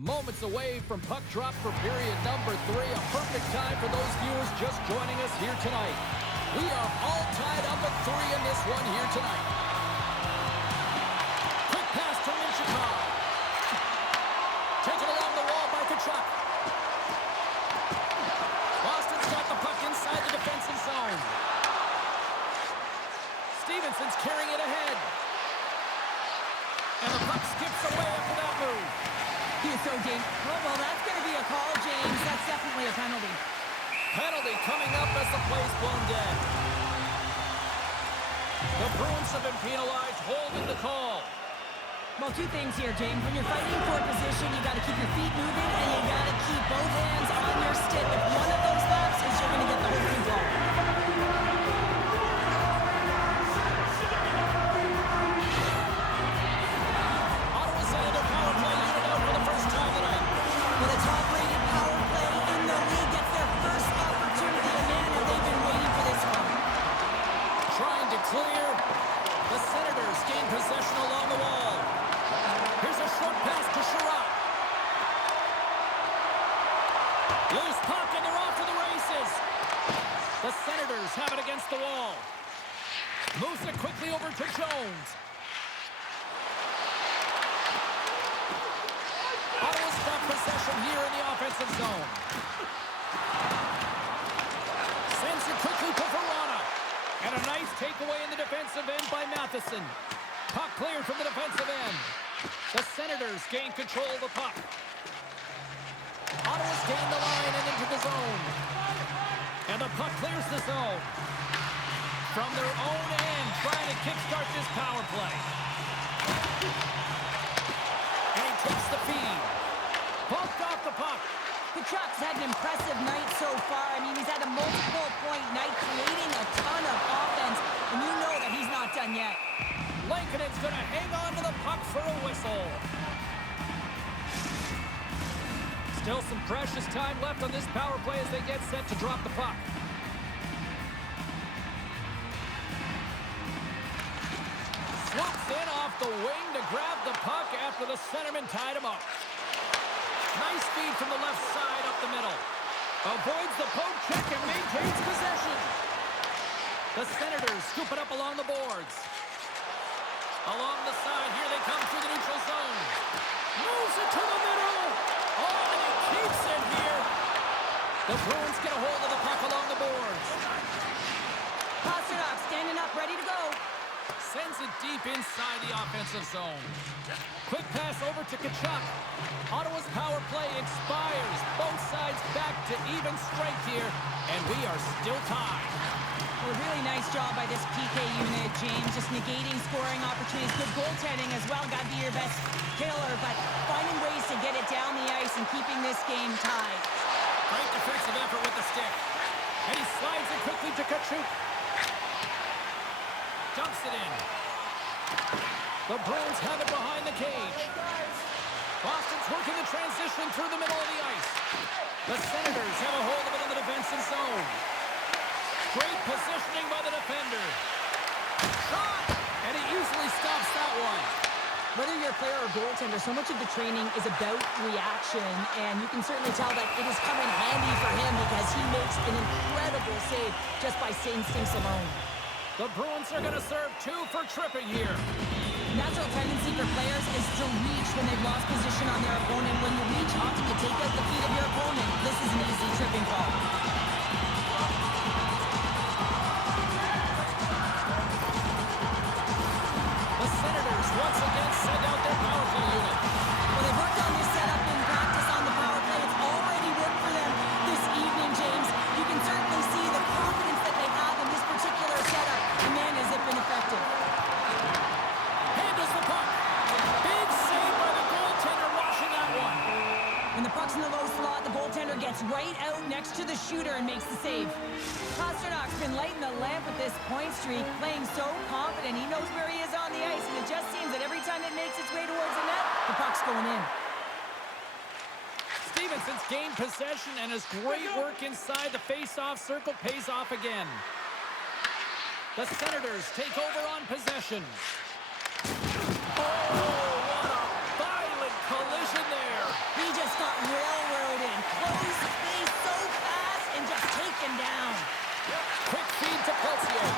Moments away from puck drop for period number 3. A perfect time for those viewers just joining us here tonight. We are all tied up at 3 in this one here tonight. Quick pass to Minchikov. Taken along the wall by Tkachuk. Boston's got the puck inside the defensive zone. Stevenson's carrying it ahead. And the puck skips away after that move. He is so dangerous. Well, that's going to be a call, James. That's definitely a penalty. Penalty coming up as the play's blown dead. The Bruins have been penalized, holding the call. Well, two things here, James. When you're fighting for position, you got to keep your feet moving, and you got to keep both hands on your stick. If one of those lapses, you're going to get the whole thing blown. With a top-rated power play in the league, gets their first opportunity, and man, have they been waiting for this one. Trying to clear. The Senators gain possession along the wall. Here's a short pass to Sherratt. Loose puck, and they're off to the races. The Senators have it against the wall. Moves it quickly over to Jones. Ottawa's got possession here in the offensive zone. Sends it quickly to Verona. And a nice takeaway in the defensive end by Matheson. Puck cleared from the defensive end. The Senators gain control of the puck. Ottawa's gained the line and into the zone. And the puck clears the zone. From their own end, trying to kickstart this power play. And he takes the feed. Bumped off the puck. Tkachuk's had an impressive night so far. I mean, he's had a multiple-point night, creating a ton of offense, and you know that he's not done yet. Lankinen's going to hang on to the puck for a whistle. Still some precious time left on this power play as they get set to drop the puck. Swoops in off the wing to grab the puck after the centerman tied him up. Nice feed from the left side up the middle. Avoids the poke check and maintains possession. The Senators scoop it up along the boards. Along the side, here they come through the neutral zone. Moves it to the middle. Oh, and he keeps it here. The Bruins get a hold of the puck along the boards. Pasternak standing up, ready to go. Sends it deep inside the offensive zone. Quick pass over to Tkachuk. Ottawa's power play expires. Both sides back to even strength here, and we are still tied. Well, a really nice job by this PK unit, James. Just negating scoring opportunities. Good goaltending as well. Got to be your best killer, but finding ways to get it down the ice and keeping this game tied. Great defensive effort with the stick. And he slides it quickly to Tkachuk. Dumps it in. The Bruins have it behind the cage. Boston's working the transition through the middle of the ice. The Senators have a hold of it in the defensive zone. Great positioning by the defender. Shot! And he easily stops that one. Whether you're a player or goaltender, so much of the training is about reaction, and you can certainly tell that it is coming handy for him because he makes an incredible save just by instincts alone. The Bruins are going to serve 2 for tripping here. Natural tendency for players is to reach when they've lost position on their opponent. When you reach, often you take out the feet of your opponent. This is an easy tripping call. The Senators once again send out their power play unit. Well, they've worked on this setup in practice on the power play. It's already worked for them this evening, James. You can certainly see the confidence that they have in this particular setup. And man, has it been effective. Handles the puck. Big save by the goaltender watching that one. When the puck's in the low slot, the goaltender gets right out next to the shooter and makes the save. Pasternak's been lighting the lamp with this point streak, playing so confident. He knows where he is on the ice, and it just seems that every time it makes its way towards the net, the puck's going in. Stevenson's gained possession, and his great work inside the face-off circle pays off again. The Senators take over on possession. Oh, what a violent collision there. He got railroaded. Close space so fast and just taken down. Quick feed to Peltier.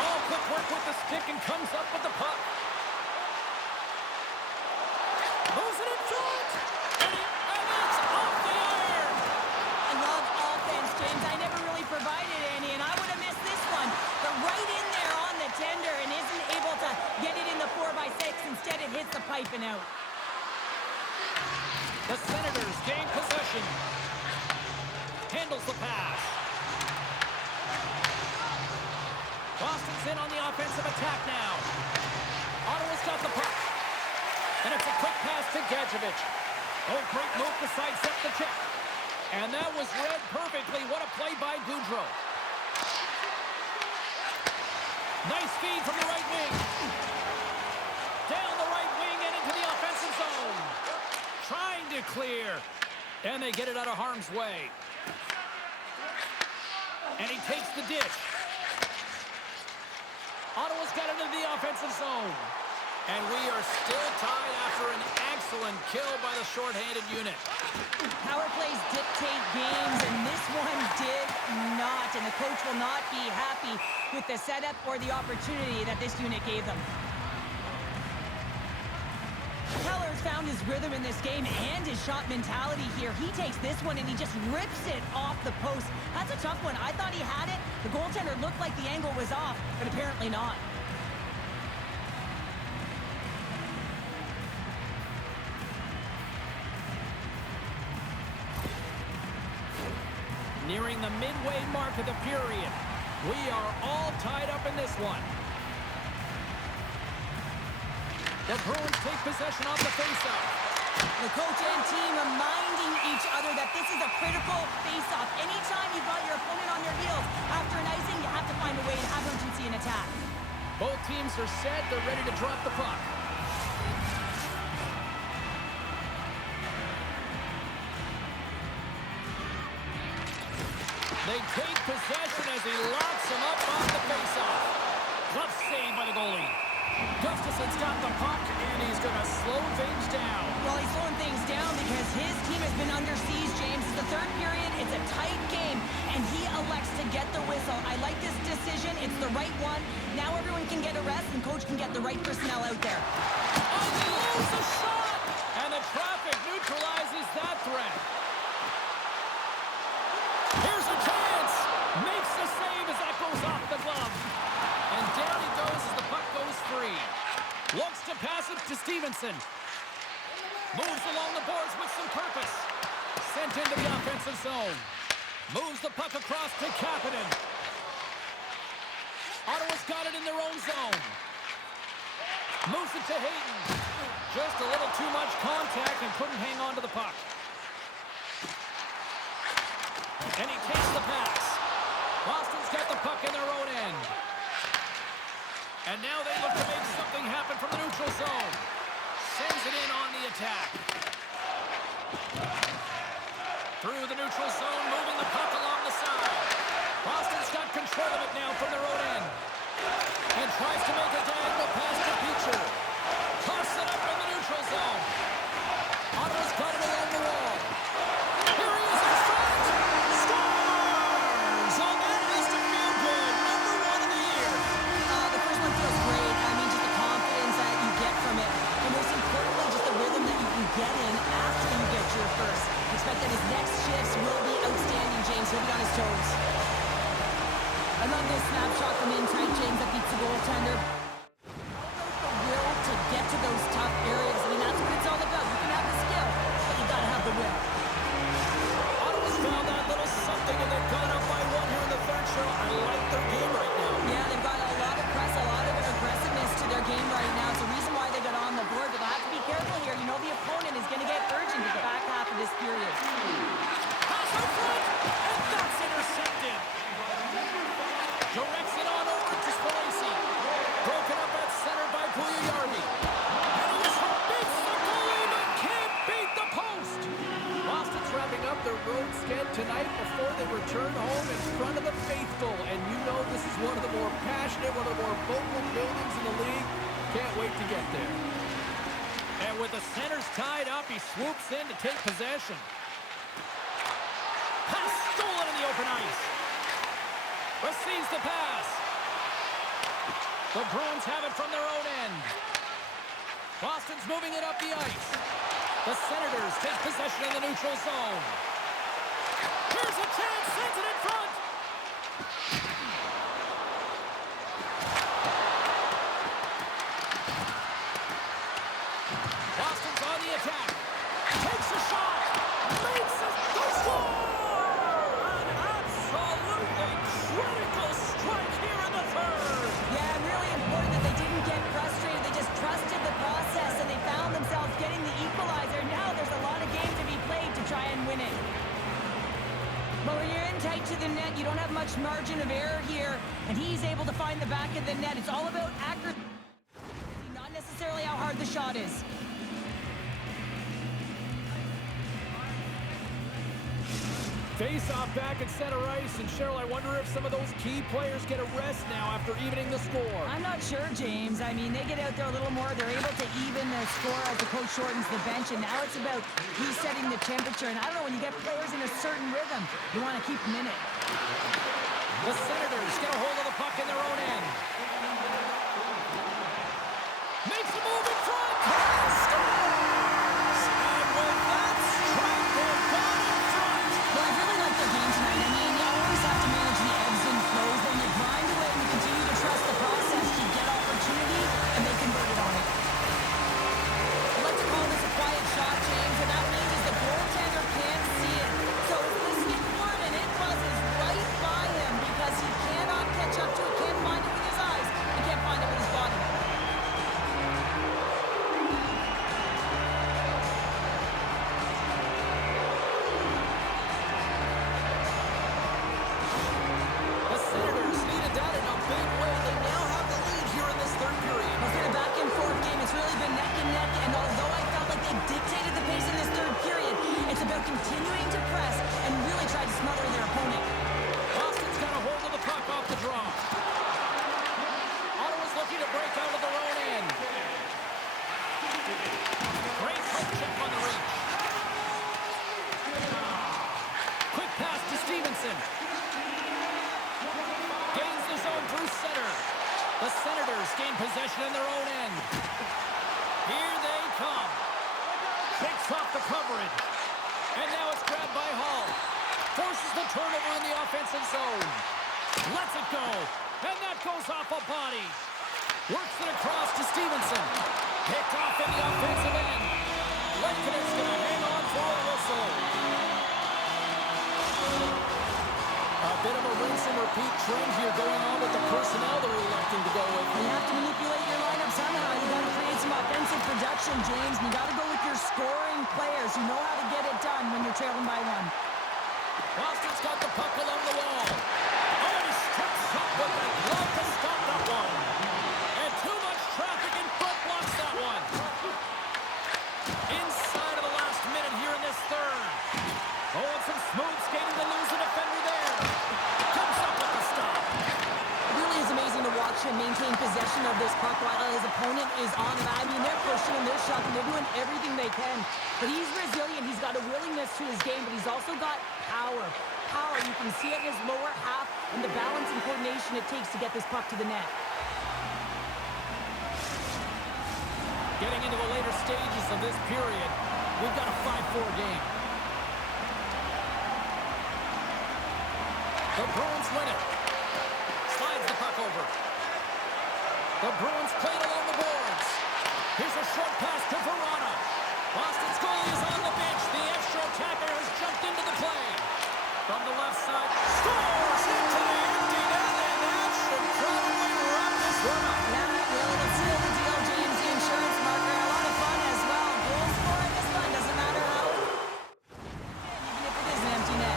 All quick work with the stick and comes up with the puck. Moves it in front. And it's off the iron. I love offense, James. I never really provided any, and I would have missed this one. But right in there on the tender and isn't able to get it in the 4x6. Instead, it hits the pipe and out. The Senators gain possession. Handles the pass. Boston's in on the offensive attack now. Ottawa's got the puck. And it's a quick pass to Gadjevich. Oh, great move to sidestep the check. And that was read perfectly. What a play by Goudreau. Nice feed from the right wing. Down the right wing and into the offensive zone. Trying to clear. And they get it out of harm's way. And he takes the ditch. Ottawa's got it into the offensive zone. And we are still tied after an excellent kill by the shorthanded unit. Power plays dictate games, and this one did not. And the coach will not be happy with the setup or the opportunity that this unit gave them. Keller's found his rhythm in this game and his shot mentality here. He takes this one and he just rips it off the post. That's a tough one. I thought he had it. The goaltender looked like the angle was off, but apparently not. Nearing the midway mark of the period. We are all tied up in this one. The Bruins take possession off the faceoff. The coach and team reminding each other that this is a critical faceoff. Anytime you've got your opponent on their heels after an icing, you have to find a way to have urgency in attack. Both teams are set. They're ready to drop the puck. They take possession as he locks him up on the faceoff. Glove save by the goalie. Gustafson's got the puck, and he's going to slow things down. Well, he's slowing things down because his team has been under siege, James. It's the third period. It's a tight game, and he elects to get the whistle. I like this decision. It's the right one. Now everyone can get a rest, and coach can get the right personnel out there. Oh, he blows a shot! And the traffic neutralizes that threat. Here's a chance! Makes the save as that goes off the glove. And down he goes as the puck goes free. Looks to pass it to Stevenson. Moves along the boards with some purpose. Sent into the offensive zone. Moves the puck across to Kapanen. Ottawa's got it in their own zone. Moves it to Hayden. Just a little too much contact and couldn't hang on to the puck. And he takes the pass. Boston's got the puck in their own end. And now they look to make something happen from the neutral zone. Sends it in on the attack. Through the neutral zone, moving the puck along the side. Boston's got control of it now from their own end. And tries to make a diagonal pass to Beecher. Toss it up in the neutral zone. Ottawa's got it along the wall. Here he is in front. Scores! Oh, that has to feel good. Number one of the year. The first one feels great. I mean, just the confidence that you get from it. And most importantly, just the rhythm that you can get in after you get your first. Expect that his next shifts will be outstanding, James. He'll be on his toes. I love this snapshot from inside, James, that beats the goaltender. The will to get to those tough areas. I mean, that's what it's all about. You can have the skill, but you gotta have the will. Ottawa's found that little something, and they've gone up by one here in the third show. I like their game right now. Yeah, they've got a lot of press, a lot of aggressiveness to their game right now. It's the reason why they got on the board, but they'll have to be careful here. You know the opponent is going to get urgent at the back half of this period. Pass in front, and that's intercepted. Directs it on over to Spalacy. Broken up at center by Puljujarvi. And he just beats the goalie, but can't beat the post. Boston's wrapping up their road sked tonight before they return home in front of the faithful. And you know this is one of the more passionate, one of the more vocal buildings in the league. Can't wait to get there. And with the centers tied up, he swoops in to take possession. Pass stolen in the open ice. Receives the pass. The Bruins have it from their own end. Boston's moving it up the ice. The Senators take possession in the neutral zone. Here's a chance, sends it in front. Boston's on the attack. Takes a shot. Makes it. They score! An absolutely critical strike here in the third. Yeah, really important that they didn't get frustrated. They just trusted the process, and they found themselves getting the equalizer. Now there's a lot of game to be played to try and win it. But when you're in tight to the net, you don't have much margin of error here, and he's able to find the back of the net. It's all about accuracy, not necessarily how hard the shot is. Face-off back at center ice, and Cheryl, I wonder if some of those key players get a rest now after evening the score. I'm not sure, James. I mean, they get out there a little more. They're able to even the score as the coach shortens the bench, and now it's about resetting the temperature. And I don't know, when you get players in a certain rhythm, you want to keep them in it. The Senators get a hold of the puck in their own end. Makes a move in front. Scores! And with that strike, they've gone in front. Well, I really like their game tonight. I mean, you always have to manage the ebbs and flows. Then you grind away and you continue to trust the process. You get opportunity, and they converted on it. I like to call this a quiet shot, James, and that means is the goaltender can't see it. So he's listening for it, and it buzzes right by him because he cannot catch up to it, can't find it with his eyes, he can't find it with his body. The Senators lead it down in a big way. They now have the lead here in this third period. It's been a back-and-forth game. It's really been neck and neck, and although I felt like they dictated the pace in this third period, it's about continuing to press and really try to smother their opponent. Boston's got a hold of the puck off the draw. Ottawa's looking to break out of their own end. Great poke check on the reach. Quick pass to Stevenson. Gains the zone through center. The Senators gain possession in their own end. Here they come. Shakes off the coverage. And now it's grabbed by Hall. Forces the turnover in the offensive zone. Lets it go. And that goes off a body. Works it across to Stevenson. Picked off in the offensive end. Lakeman's going to hang on for a whistle. A bit of a rinse and repeat trend here going on with the personnel they're electing to go with. You have to manipulate your lineup somehow. You got to create some offensive production, James, and you got to go with your scoring players who know how to get it done when you're trailing by one. Boston's got the puck along the wall. Oh, and he steps up with a glove to stop that one. And too much traffic in front blocks that one. Inside of the last minute here in this third. Oh, and some smooth skating to lose a defender there. Comes up with the stop. It really is amazing to watch him maintain possession of this puck while his opponent is on him. I mean, they're pushing him, they're shoving, they're doing everything they can. But he's resilient, he's got a willingness to his game, but he's also got power. Power, you can see it in his lower half and the balance and coordination it takes to get this puck to the net. Getting into the later stages of this period, we've got a 5-4 game. The Bruins win it. Slides the puck over. The Bruins play it along the boards. Here's a short pass to Verona. Boston's goalie is on the bench. The extra attacker has jumped into the play. From the left side, scores into the empty net, and that should probably wrap this one up. Yeah, really, let's seal the deal, James. The insurance marker, a lot of fun as well. Goal scoring is fun, doesn't matter how. Even if it is an empty net.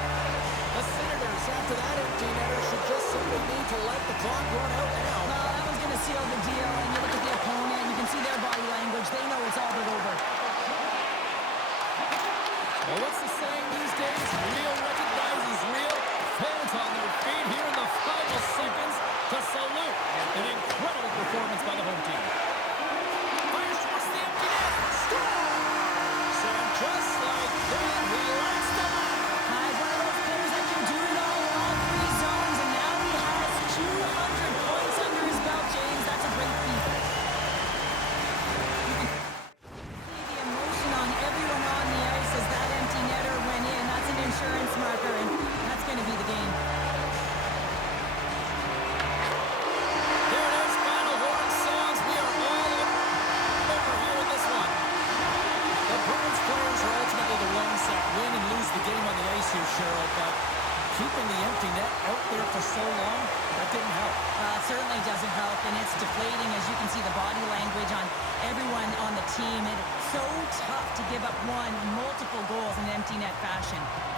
The Senators, after that empty netter, should just simply need to let the clock run out now. No, that was going to seal the deal, and you look at the opponent, you can see their body language. They know it's all but over. Well, what's the saying these days? Real recognizes real. Fans on their feet here in the final seconds to salute an incredible performance by the home team. Fires towards the empty net. Scores! certainly doesn't help, and it's deflating as you can see the body language on everyone on the team. It's so tough to give up multiple goals in empty net fashion.